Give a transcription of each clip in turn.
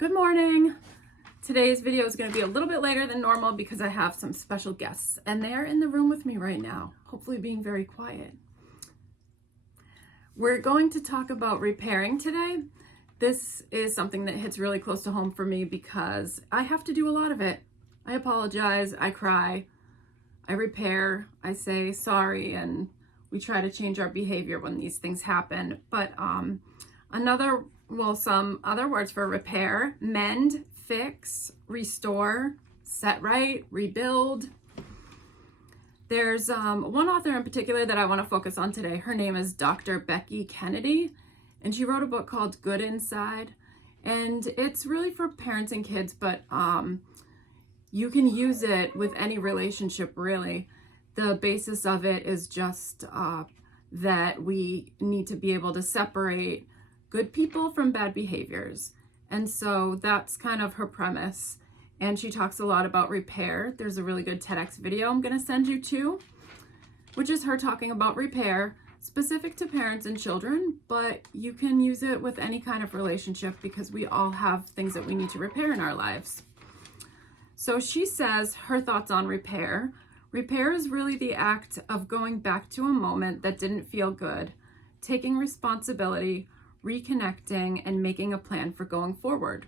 Good morning. Today's video is going to be a little bit later than normal because I have some special guests and they are in the room with me right now, hopefully being very quiet. We're going to talk about repairing today. This is something that hits really close to home for me because I have to do a lot of it. I apologize, I cry, I repair, I say sorry, and we try to change our behavior when these things happen. But some other words for repair: mend, fix, restore, set right, rebuild. There's one author in particular that I want to focus on today. Her name is Dr. Becky Kennedy, and she wrote a book called Good Inside. And it's really for parents and kids, but you can use it with any relationship, really. The basis of it is just that we need to be able to separate good people from bad behaviors. And so that's kind of her premise. And she talks a lot about repair. There's a really good TEDx video I'm going to send you to, which is her talking about repair specific to parents and children, but you can use it with any kind of relationship because we all have things that we need to repair in our lives. So she says her thoughts on repair. Repair is really the act of going back to a moment that didn't feel good, taking responsibility, reconnecting, and making a plan for going forward.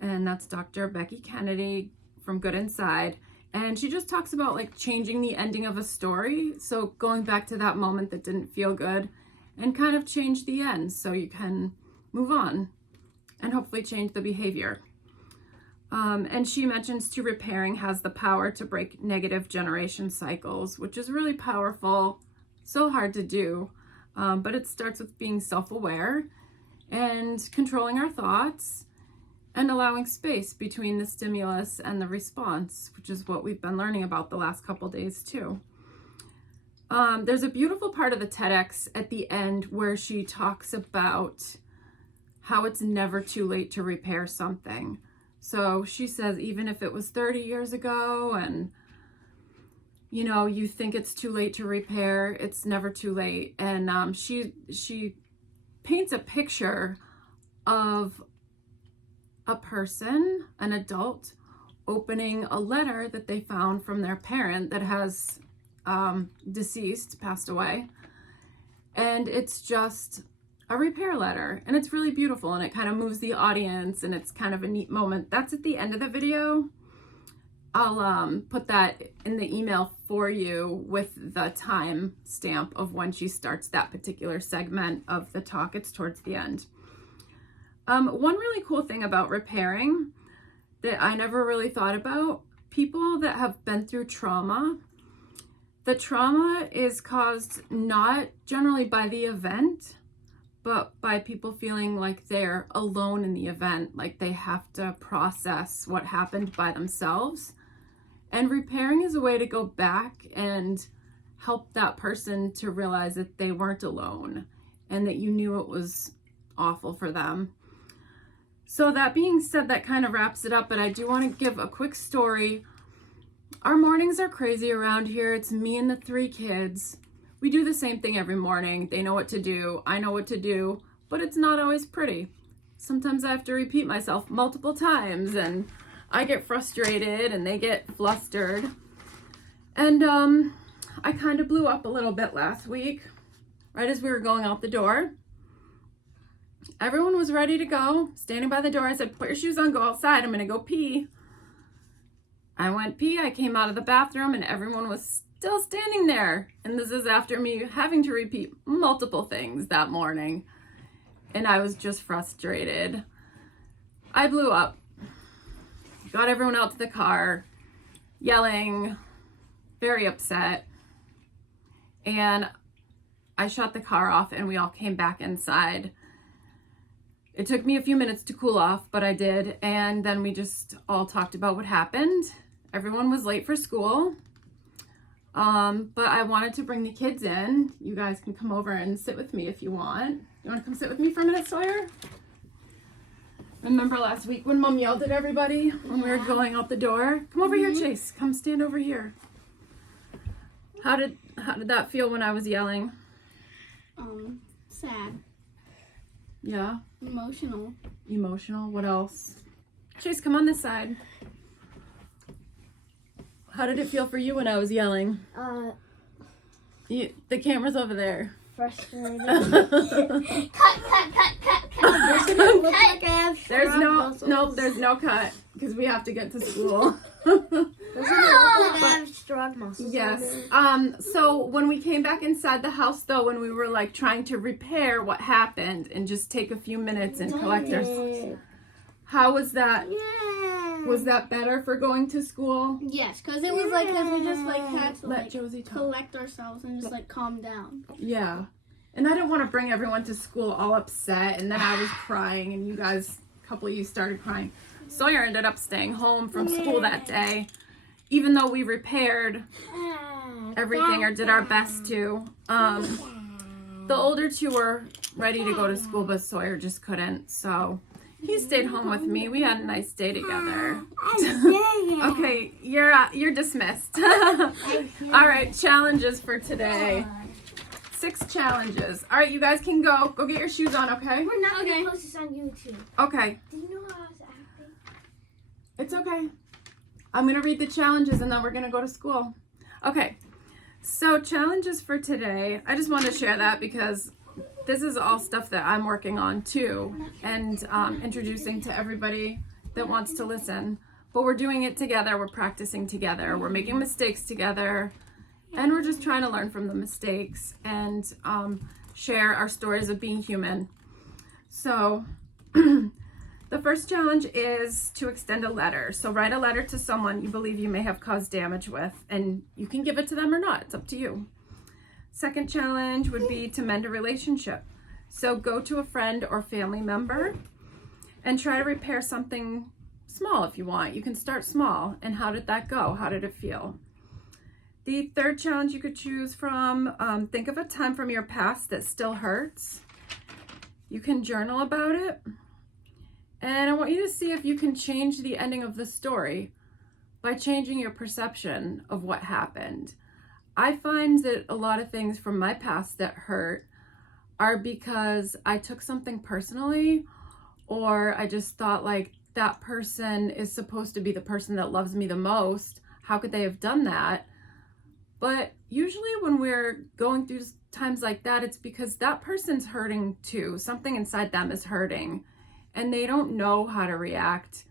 And that's Dr. Becky Kennedy from Good Inside. And she just talks about like changing the ending of a story. So going back to that moment that didn't feel good and kind of change the end so you can move on and hopefully change the behavior. And she mentions too, repairing has the power to break negative generation cycles, which is really powerful, so hard to do. But it starts with being self-aware and controlling our thoughts and allowing space between the stimulus and the response, which is what we've been learning about the last couple days too. There's a beautiful part of the TEDx at the end where she talks about how it's never too late to repair something. So she says, even if it was 30 years ago and you think it's too late to repair, it's never too late. And she paints a picture of a person, an adult, opening a letter that they found from their parent that has passed away. And it's just a repair letter. And it's really beautiful. And it kind of moves the audience. And it's kind of a neat moment. That's at the end of the video. I'll put that in the email for you with the time stamp of when she starts that particular segment of the talk. It's towards the end. One really cool thing about repairing that I never really thought about, people that have been through trauma, the trauma is caused not generally by the event, but by people feeling like they're alone in the event, like they have to process what happened by themselves. And repairing is a way to go back and help that person to realize that they weren't alone and that you knew it was awful for them. So that being said, that kind of wraps it up, but I do want to give a quick story. Our mornings are crazy around here. It's me and the 3 kids. We do the same thing every morning. They know what to do. I know what to do, but it's not always pretty. Sometimes I have to repeat myself multiple times and I get frustrated and they get flustered. And I kind of blew up a little bit last week, right as we were going out the door. Everyone was ready to go, standing by the door. I said, put your shoes on, go outside. I'm going to go pee. I went pee. I came out of the bathroom and everyone was still standing there. And this is after me having to repeat multiple things that morning. And I was just frustrated. I blew up. Got everyone out to the car, yelling, very upset. And I shut the car off and we all came back inside. It took me a few minutes to cool off, but I did. And then we just all talked about what happened. Everyone was late for school. But I wanted to bring the kids in. You guys can come over and sit with me if you want. You want to come sit with me for a minute, Sawyer? Remember last week when Mom yelled at everybody when we were going out the door? Come over here, Chase. Come stand over here. How did that feel when I was yelling? Sad. Yeah? Emotional. Emotional. What else? Chase, come on this side. How did it feel for you when I was yelling? The camera's over there. Frustrated. There's There's no cut because we have to get to school. Doesn't it look like I have strong muscles? Yes. So when we came back inside the house, though, when we were like trying to repair what happened and just take a few minutes and collect ourselves, how was that? Yeah. Was that better for going to school? Yes, because it was like, because we just like had to Let like Josie talk. collect ourselves and just like calm down. Yeah. And I didn't want to bring everyone to school all upset, and then I was crying, and you guys, a couple of you started crying. Sawyer ended up staying home from school that day, even though we repaired everything or did our best to. The older two were ready to go to school, but Sawyer just couldn't, so he stayed home with me. We had a nice day together. Okay, you're dismissed. All right, challenges for today. 6 challenges. All right, you guys can go. Go get your shoes on, okay? We're not going to post this on YouTube. Okay. Do you know how I was acting? It's okay. I'm going to read the challenges and then we're going to go to school. Okay. So challenges for today. I just wanted to share that because this is all stuff that I'm working on too and introducing to everybody that wants to listen. But we're doing it together. We're practicing together. We're making mistakes together. And we're just trying to learn from the mistakes and share our stories of being human. So the first challenge is to extend a letter. So write a letter to someone you believe you may have caused damage with, and you can give it to them or not. It's up to you. Second challenge would be to mend a relationship. So go to a friend or family member and try to repair something small if you want. You can start small. And how did that go? How did it feel? The third challenge you could choose from, think of a time from your past that still hurts. You can journal about it. And I want you to see if you can change the ending of the story by changing your perception of what happened. I find that a lot of things from my past that hurt are because I took something personally, or I just thought like that person is supposed to be the person that loves me the most. How could they have done that? But usually when we're going through times like that, it's because that person's hurting too. Something inside them is hurting and they don't know how to react,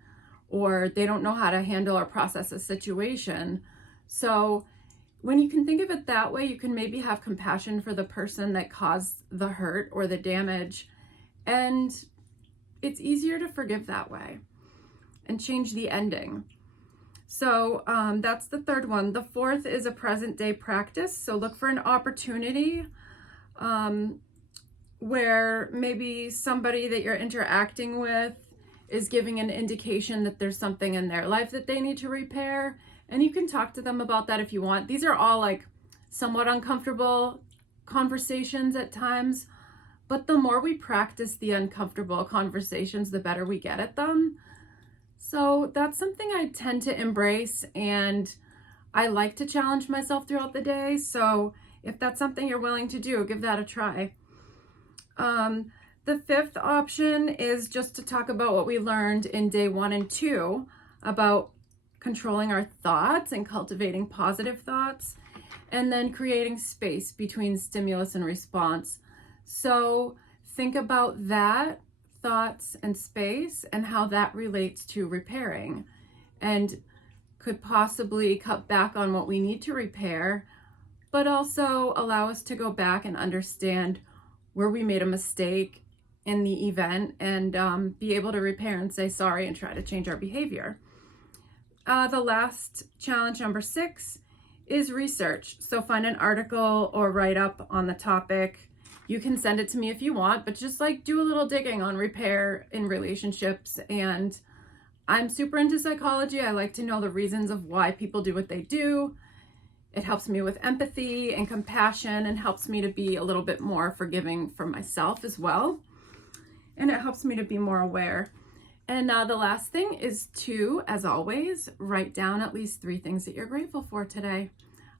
or they don't know how to handle or process a situation. So when you can think of it that way, you can maybe have compassion for the person that caused the hurt or the damage. And it's easier to forgive that way and change the ending. So that's the third one. The fourth is a present day practice. So look for an opportunity where maybe somebody that you're interacting with is giving an indication that there's something in their life that they need to repair. And you can talk to them about that if you want. These are all like somewhat uncomfortable conversations at times, but the more we practice the uncomfortable conversations, the better we get at them. So that's something I tend to embrace, and I like to challenge myself throughout the day. So if that's something you're willing to do, give that a try. The fifth option is just to talk about what we learned in day 1 and 2 about controlling our thoughts and cultivating positive thoughts, and then creating space between stimulus and response. So think about that, thoughts and space, and how that relates to repairing, and could possibly cut back on what we need to repair, but also allow us to go back and understand where we made a mistake in the event, and be able to repair and say sorry and try to change our behavior. The last challenge, number 6, is research. So find an article or write up on the topic. You can send it to me if you want, but just like do a little digging on repair in relationships. And I'm super into psychology. I like to know the reasons of why people do what they do. It helps me with empathy and compassion, and helps me to be a little bit more forgiving for myself as well. And it helps me to be more aware. And the last thing is to, as always, write down at least 3 things that you're grateful for today.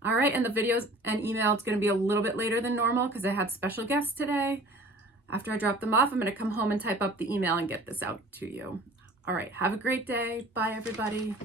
All right, and the videos and email, it's going to be a little bit later than normal because I had special guests today. After I drop them off, I'm going to come home and type up the email and get this out to you. All right. Have a great day. Bye, everybody.